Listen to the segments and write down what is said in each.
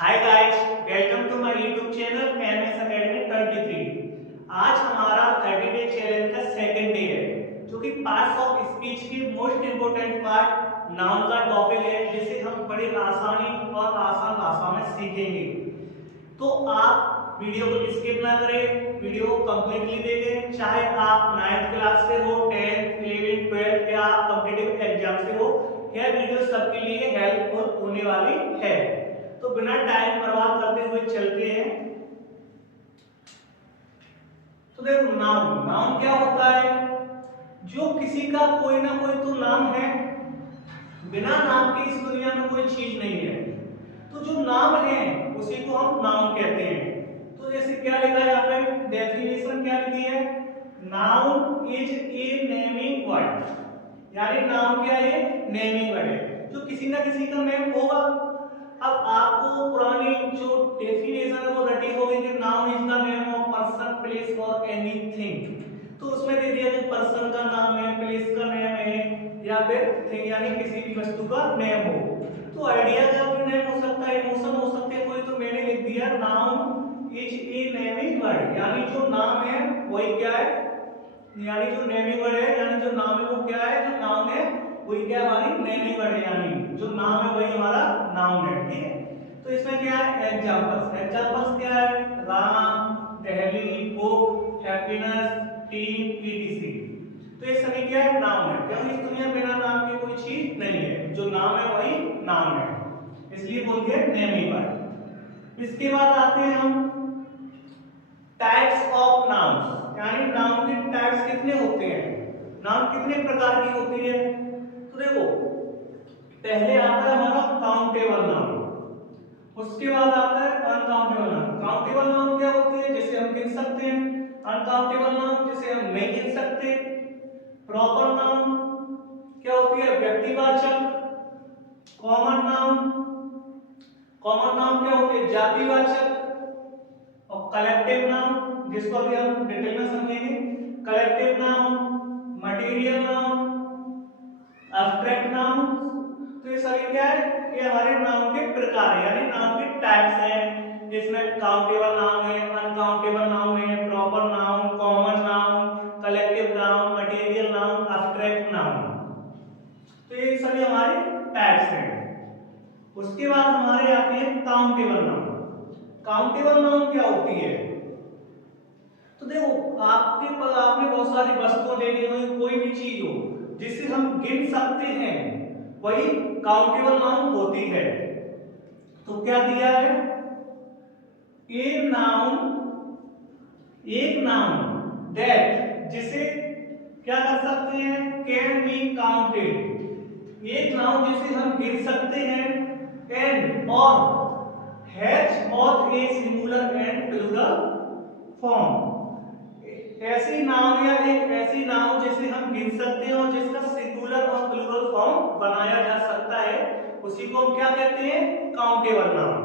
Hi guys, welcome to my YouTube channel MS academy 23। आज हमारा 30 day challenge का second day है, जो कि पार्ट्स ऑफ स्पीच की मोस्ट इंपोर्टेंट पार्ट नाउन का टॉपिक है, जिसे हम बड़ी आसानी और आसान भाषा में सीखेंगे। तो आप वीडियो को स्किप ना करें, वीडियो को कंप्लीटली देखें। चाहे आप 9th क्लास से हो, 10th, 11th, 12th या कॉम्पिटिटिव एग्जाम से हो, यह वीडियो सबके लिए हेल्पफुल होने वाली है। तो बिना टाइम बर्बाद करते हुए चलते हैं। तो देखो, नाउन नाउन क्या होता है? जो किसी का कोई ना कोई तो नाम है, बिना नाम के इस दुनिया में कोई चीज नहीं है। तो जो नाम है उसी को हम नाउन कहते हैं। तो जैसे क्या लिखा है यहाँ पे, डेफिनेशन क्या लिखी है? Noun is a naming word. यानी नाउन क्या है? नेमिंग वर्ड है, जो किसी ना किसी का नेम होगा। अब आपको पुरानी जो डेफिनेशन है वो रटी होगी कि noun is the name of person, place और एनीथिंग। तो उसमें दे दिया कि पर्सन का नाम है, प्लेस का नेम है, या फिर थिंग यानी किसी भी वस्तु का नेम हो। तो आइडिया का भी नेम हो सकता है, इमोशन हो सकते हैं कोई। तो मैंने लिख दिया noun is a naming word, यानी जो नाम है वही क्या है, यानी जो नेमिंग वर्ड है, यानी जो नाम है वो क्या है, जो नाउन है वही क्या हमारी नेमिंग वर्ड है, यानी जो नाम है वही हमारा नाउन है। ठीक है, तो इसमें क्या है? एग्जांपल्स। एग्जांपल्स क्या है? Ram, Delhi, book, happiness, team, etc. तो ये सभी क्या है? नाउन है, क्योंकि इस दुनिया में बिना नाम के कोई चीज नहीं है। जो नाम है वही नाउन है, इसलिए बोलते हैं नेमिंग वर्ड। इसके बाद आते हैं हम टाइप्स ऑफ नाउन्स, यानी नाउन के टाइप्स कितने होते हैं, नाउन कितने प्रकार की होती है। तो देखो, पहले आता है हमारा काउंटेबल नाउन, उसके बाद आता है अनकाउंटेबल नाउन। काउंटेबल नाउन क्या होती है? जिसे हम गिन सकते हैं। अनकाउंटेबल नाउन जिसे हम नहीं गिन सकते। प्रॉपर नाउन क्या होती है? व्यक्तिवाचक। कॉमन नाउन, कॉमन नाउन क्या होती है? जातिवाचक। और कलेक्टिव नाउन, जिसको अभी हम डिटेल में समझेंगे। Collective noun, material noun, abstract noun. तो ये सभी क्या है? ये हमारे नाउन के प्रकार है, यानी नाउन के टाइप्स हैं। जिसमें काउंटेबल नाउन है, अनकाउंटेबल नाउन है, proper noun, common noun, collective noun, material noun, abstract noun. तो ये सभी हमारे टाइप्स हैं। उसके बाद हमारे आते हैं काउंटेबल नाउन। काउंटेबल नाउन क्या होती है? तो देखो, आपने बहुत सारी वस्तुएं देखी होंगी, कोई भी चीज हो जिसे हम गिन सकते हैं, वही काउंटेबल नाउन होती है। तो क्या दिया है? ए नाउन, एक नाउन दैट, जिसे क्या कर सकते हैं? Can be counted. एक नाउन जिसे हम गिन सकते हैं, एंड और has both a singular and plural form. ऐसी नाउन या एक ऐसी नाउन जिसे हम गिन सकते हैं और जिसका सिंगुलर और प्लूरल फॉर्म बनाया जा सकता है, उसी को हम क्या कहते हैं? Countable noun.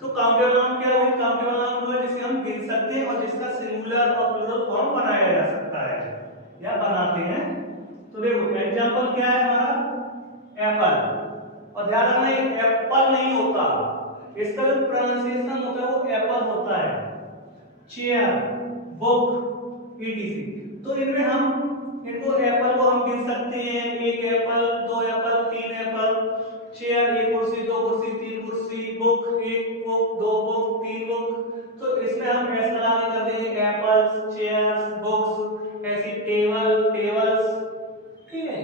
तो काउंटेबल नाउन क्या हुआ? काउंटेबल नाउन हुआ जिसे हम गिन सकते हैं और जिसका सिंगुलर और प्लूरल फॉर्म बनाया जा सकता है या बनाते हैं। तो देखो, एग्जांपल क्या है हमारा? एप्पल। और ध्यान रखना, ये एप्पल नहीं होता, इसका जो प्रोनाउंसिएशन होता है वो एप्पल होता है। Chair, book, etc. तो इनमें हम इनको एप्पल को हम गिन सकते हैं, एक एप्पल, दो एप्पल, तीन एप्पल। चेयर, एक कुर्सी, दो कुर्सी, तीन कुर्सी। बुक, एक बुक, दो बुक, तीन बुक। तो इसमें हम ऐसा लगा कर देंगे, एप्पल्स, चेयर्स, बुक्स, ऐसी टेबल, टेबल्स। ठीक है,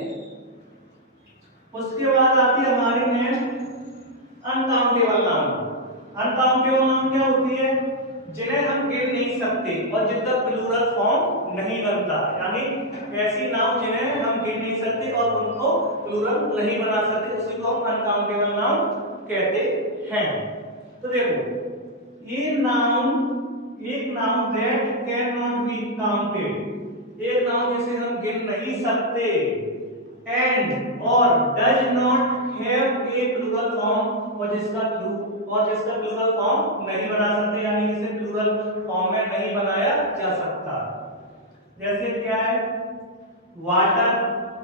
उसके बाद आती है हमारी next uncountable noun. Uncountable noun क्या होती है? जिन्हें हम गिन नहीं सकते और जिनका प्लूरल फॉर्म नहीं बनता, यानी ऐसी नाउन जिन्हें हम गिन नहीं सकते और उनको प्लूरल नहीं बना सकते, उसी को हम अनकाउंटेबल नाउन कहते हैं। तो देखो, ये नाउन, एक noun that can not be counted, एक नाउन जिसे हम गिन नहीं सकते, एंड और does not have a plural form, और जिसका प्लूरल फॉर्म नहीं बना सकते, यानी इसे प्लूरल फॉर्म में नहीं बनाया जा सकता। जैसे क्या है? वाटर,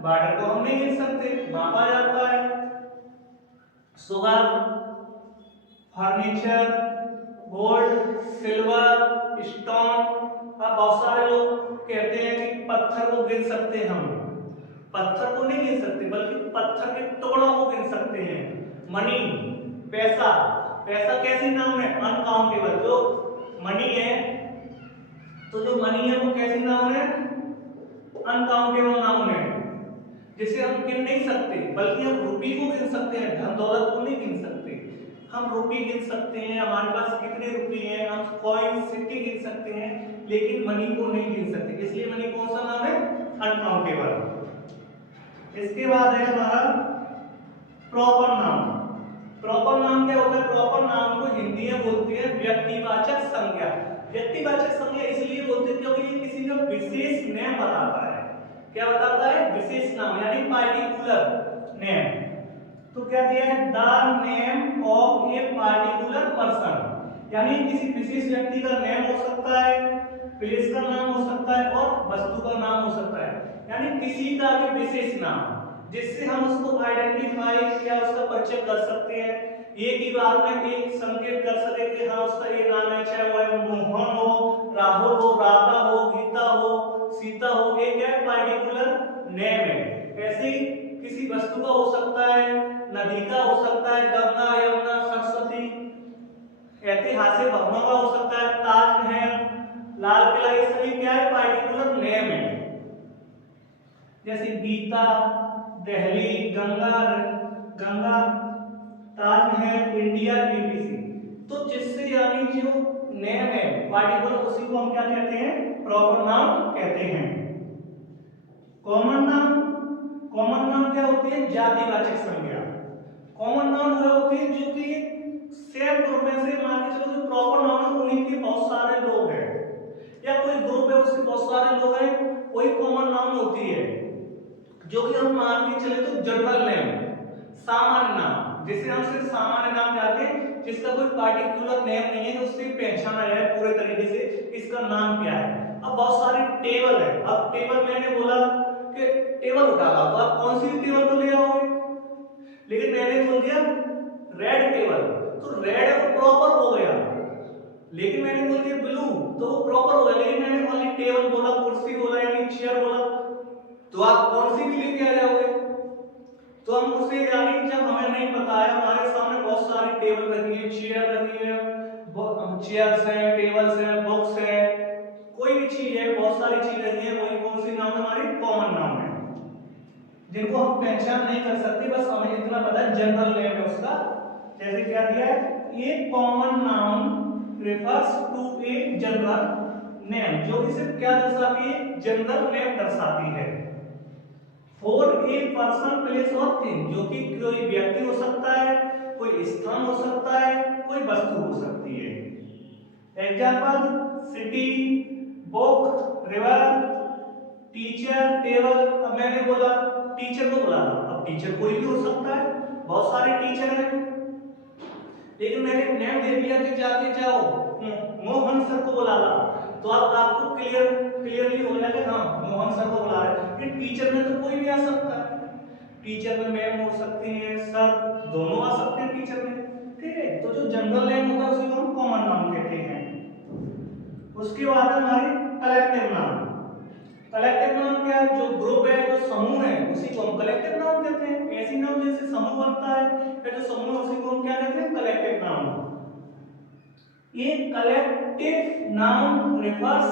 वाटर को हम नहीं गिन सकते, मापा जाता है। Sugar, furniture, gold, silver, stone. अब बहुत सारे लोग कहते हैं कि पत्थर को गिन सकते हैं हम। पत्थर को नहीं गिन सकते, बल्कि पत्थर के टुकड़ों को गिन सकते हैं। मनी, पैसा, पैसा कैसी नाउन है? अनकाउंटेबल। जो मनी है, तो जो मनी है वो कैसी नाउन है? अनकाउंटेबल नाउन है, जिसे हम गिन नहीं सकते, बल्कि हम रुपये को गिन सकते हैं, धन दौलत को नहीं गिन सकते। हम रुपये गिन सकते हैं, हमारे पास कितने रुपये हैं, हम कॉइन, सिक्के गिन सकते हैं, लेकिन मनी को नहीं गिन सकते। इसलिए मनी कौन सा नाम है? अनकाउंटेबल। इसके बाद है हमारा प्रॉपर नाउन। प्रॉपर नाउन क्या होता है? प्रॉपर नाउन को हिंदी में बोलते हैं व्यक्तिवाचक संज्ञा। व्यक्तिवाचक संज्ञा इसलिए बोलते हैं क्योंकि ये किसी का विशेष नेम बताता है। क्या बताता है? विशेष नाम, यानी पार्टिकुलर नेम। तो क्या दिया है? The name of a particular person, यानी किसी विशेष व्यक्ति का नेम हो सकता है, प्लेस का नाम हो सकता है और वस्तु का नाम हो सकता है, यानी किसी का भी विशेष नाम, जिससे हम उसको आइडेंटिफाई या उसका परिचय कर सकते हैं। एक ही बार में एक संकेत कर सके कि हाँ उसका ये नाम है, चाहे वो मोहन हो, राहुल हो, राधा हो, गीता हो, सीता हो, एक है पार्टिकुलर नेम है। ऐसे ही किसी वस्तु का हो सकता है, नदी का हो सकता है, गंगा, यमुना, सरस्वती, ऐतिहासिक भवनों का हो सकता है, ताजमहल, लाल किला, ये सभी क्या है? पार्टिकुलर नेम है। जैसे गीता, दिल्ली, गंगा, ताजमहल, इंडिया, बीबीसी। तो जिससे यानी जो नेम है पार्टिकुलर, उसी को हम क्या कहते हैं? प्रॉपर नाउन कहते हैं। कॉमन नाउन, कॉमन नाउन क्या होती है? जातिवाचक संज्ञा। कॉमन नाउन वो होती है जो कि सेम ग्रुप में से, मान के चलो जो प्रॉपर नाउन है उन्हीं के बहुत सारे लोग हैं, या कोई ग्रुप है उसके बहुत सारे लोग हैं, कोई कॉमन नाउन होती है जो कि हम मान के चले तो जनरल नेम, सामान्य नाम, जिसे हम सिर्फ सामान्य नाम जानते हैं, जिसका कोई पार्टिकुलर नेम नहीं है, उससे पहचाना जाए पूरे तरीके से इसका नाम क्या है। अब बहुत सारे टेबल है। अब टेबल, मैंने बोला कि टेबल उठा ला, तो आप कौन सी भी टेबल को ले आओगे, लेकिन मैंने बोल दिया रेड टेबल, तो रेड है वो प्रॉपर हो गया। लेकिन मैंने बोल दिया ब्लू, तो वो प्रॉपर हो गया। लेकिन मैंने ओनली टेबल बोला, कुर्सी बोला, यानी चेयर बोला, तो आप कौन सी भी लेके आ जाओगे। तो हम उसे, यानी जब हमें नहीं पता है, हमारे सामने बहुत सारी टेबल रखी है, चेयर रखी है, चेयर्स हैं, टेबल्स हैं, बुक्स हैं, कोई भी चीज है, बहुत सारी चीज रखी है, वही कौन सी नाम है? हमारी कॉमन नाम है, जिनको हम पहचान नहीं कर सकते, बस हमें इतना पता है जनरल नेम है उसका। जैसे क्या दिया है? ये common noun refers to a general name, जो कि सिर्फ क्या दर्शाती है? जनरल नेम दर्शाती है। फॉर ए पर्सन, प्लेस और थिंग, जो कि कोई व्यक्ति हो सकता है, कोई स्थान हो सकता है, कोई वस्तु हो सकती है। Example, city, book, river, teacher, table. अब मैंने बोला टीचर को बुलाना, अब टीचर कोई भी हो सकता है, बहुत सारे टीचर हैं, लेकिन मैंने नेम दे दिया कि जाके जाओ मोहन सर को बुलाना, तो आपको क्लियरली हो जाएगा हाँ मोहन सर को बुला रहे हैं। फिर टीचर में तो कोई भी आ सकता है, टीचर में मैम हो सकती है, सर, दोनों आ सकते हैं टीचर में, ठीक है। तो जो जनरल नेम होता है उसी को हम कॉमन नाउन कहते हैं। उसके बाद हमारी कलेक्टिव नाउन। कलेक्टिव नाउन क्या है? जो ग्रुप है, जो समूह है, उसी को हम कलेक्टिव नाउन कहते हैं। ऐसी नाउन जैसे समूह बनता है, या जो समूह है उसी को हम क्या कहते हैं? Collective noun. ये collective noun refers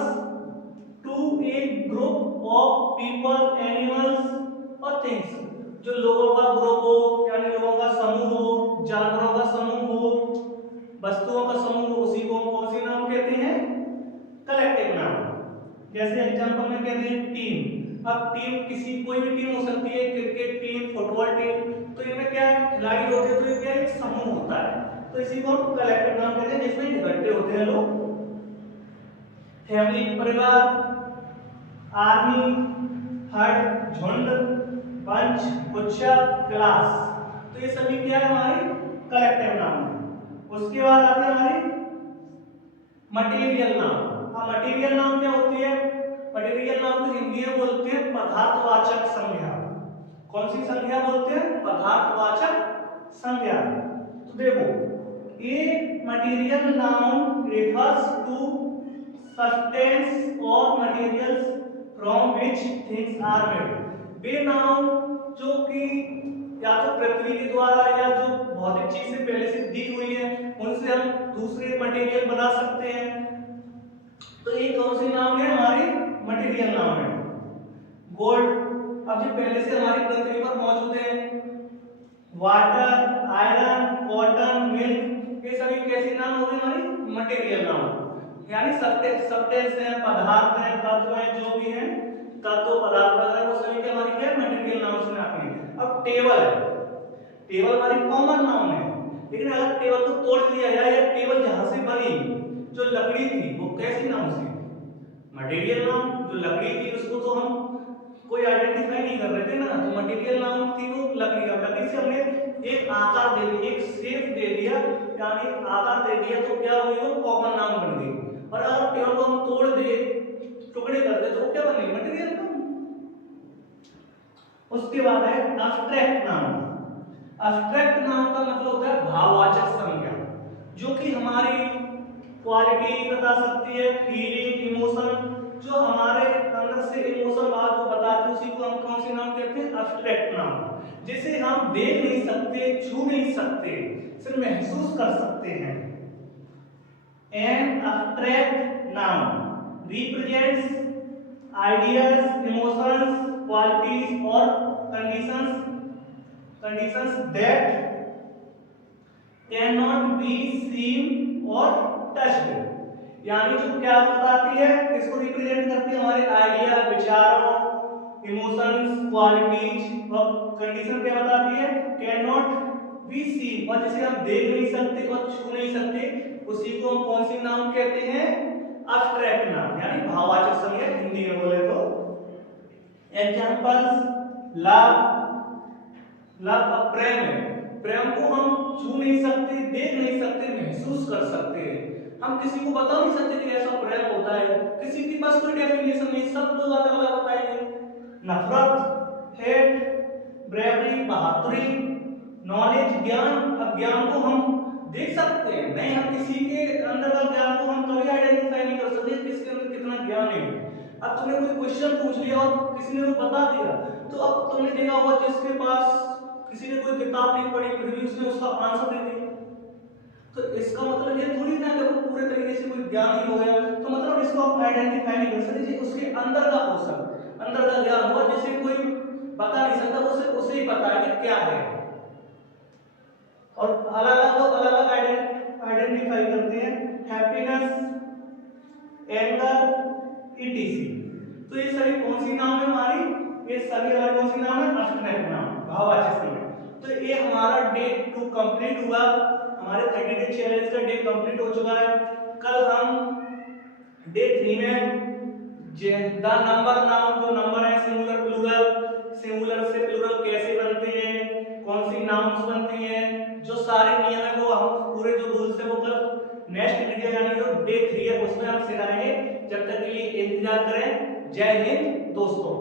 to a group of people, animals और things। जो लोगों का ग्रुप हो, यानी लोगों का समूह हो, जानवरों का समूह हो, वस्तुओं का समूह हो, उसी को हम कौन सी नाउन कहते हैं? Collective noun. जैसे एग्जांपल में कहते हैं टीम। अब टीम किसी कोई भी टीम हो सकती है, क्रिकेट टीम, फुटबॉल टीम, तो इनमें क्या है? खिलाड़ी होते हैं, तो ये क्या है? एक समूह होता है, तो इसी को हम कलेक्टिव नाउन कहते हैं, जिसमें इकट्ठे होते हैं लोग। फैमिली, परिवार, आर्मी, हर्ड, झुंड, बंच, गुच्छा, क्लास, तो ये सभी क्या है? हमारी कलेक्टिव नाउन है। उसके बाद आती है हमारी मटेरियल नाउन। अब मटेरियल नाउन क्या होती है? मटेरियल नाउन को हिंदी में बोलते हैं पदार्थवाचक संज्ञा। कौन सी संज्ञा बोलते हैं? पदार्थवाचक संज्ञा। तो देखो, एक material noun refers to substance or materials from which things are made. Way noun जो कि या तो पृथ्वी के द्वारा या जो भौतिक चीज से पहले से दी हुई है उनसे हम दूसरे मटेरियल बना सकते हैं। तो ये कौन सी नाउन है? हमारी मटेरियल नाउन है। गोल्ड, अब जो पहले से हमारी पृथ्वी पर मौजूद है, वाटर, आयरन, कॉटन, मिल्क, ये सभी कैसी नाउन हो गई? हमारी मटेरियल नाउन, यानी सब्सटेंस है, पदार्थ है, तत्व है, जो भी है तत्व पदार्थ वगैरह वो सभी हमारी क्या मटेरियल नाउन में आती है। अब टेबल है, टेबल हमारी कॉमन नाउन है, लेकिन अगर टेबल को तोड़ दिया जाए या टेबल जहां से बनी जो लकड़ी थी वो कैसी नाउन थी? Material noun. जो लकड़ी थी उसको तो हम कोई आइडेंटिफाई नहीं कर रहे थे ना, तो मटेरियल नाउन थी वो लकड़ी। अब लकड़ी से हमने एक आकार दे दिया, एक शेप दे दिया, यानी आकार दे दिया, तो क्या हुई? वो कॉमन नाउन बन गई। और अगर टेबल को हम तोड़ दिए, टुकड़े कर दे, तो क्या बनेगी? Material noun. उसके बाद है एब्स्ट्रैक्ट नाउन। एब्स्ट्रैक्ट नाउन का मतलब होता है भाववाचक संज्ञा, जो कि हमारी क्वालिटी बता सकती है, फीलिंग, इमोशन, जो हमारे अंदर से इमोशन बात को बताती है, उसी को हम कौन सी नाम कहते हैं? Abstract noun. जिसे हम देख नहीं सकते, छू नहीं सकते, सिर्फ महसूस कर सकते हैं। An abstract noun represents ideas, emotions, qualities or conditions that cannot be seen or touched। यानी जो क्या बताती है, किसको रिप्रेजेंट करती है? हमारे आइडिया, विचारों, इमोशंस, क्वालिटीज और कंडीशन क्या बताती है? कैन नॉट बी सीन, और जिसे हम देख नहीं सकते और छू नहीं सकते, उसी को हम कौन सी नाम कहते हैं? एब्स्ट्रैक्ट नाउन, यानी भाववाचक संज्ञा हिंदी में बोले तो। एग्जांपल्स, लव, लव प्रेम है, प्रेम को हम छू नहीं सकते, देख नहीं सकते, महसूस कर सकते हैं। हम किसी को बता नहीं सकते कि ऐसा प्रेम होता है, किसी के पास कोई डेफिनेशन नहीं, सब लोग अलग अलग बताएंगे। नफरत, हेट, ब्रेवरी, बहादुरी, नॉलेज, ज्ञान। अब ज्ञान को हम देख सकते हैं नहीं, हम किसी के अंदर का ज्ञान को हम कभी आइडेंटिफाई नहीं कर सकते किसके अंदर कितना ज्ञान है। अब तुमने कोई क्वेश्चन पूछ लिया और किसी ने वो बता दिया, तो अब तुमने देखा होगा जिसके पास किसी ने कोई किताब नहीं पढ़ी फिर भी उसने उसका आंसर दे दिया, तो इसका मतलब ये थोड़ी ना कि वो पूरे तरीके से कोई ज्ञान ही हो गया, तो मतलब इसको आप आइडेंटिफाई नहीं कर सकते। उसके अंदर का कौशल, अंदर का ज्ञान हुआ जिसे कोई बता नहीं सकता, उसे ही पता है कि क्या है। और अलग अलग लोग आइडेंटिफाई करते हैं, हैप्पीनेस, एंगर, ईटीसी। तो ये सभी कौन सी नाम है हमारी? ये सभी हमारी कौन सी नाम है? एब्स्ट्रैक्ट नाम, भाववाचक संज्ञा। तो ये हमारा डे 2 कंप्लीट हुआ, हमारे 30 डे चैलेंज का डे कंप्लीट हो चुका है। कल हम डे 3 में द नंबर नाउन, जो नंबर है सिंगुलर प्लूरल, सिंगुलर से प्लूरल कैसे बनते हैं, कौन सी नाउन्स बनती हैं, जो सारे नियम है वो हम पूरे जो रूल्स है वो कल नेक्स्ट वीडियो यानी जो डे 3 है उसमें हम सिखाएंगे। जब तक के लिए इंतजार करें। जय हिंद दोस्तों।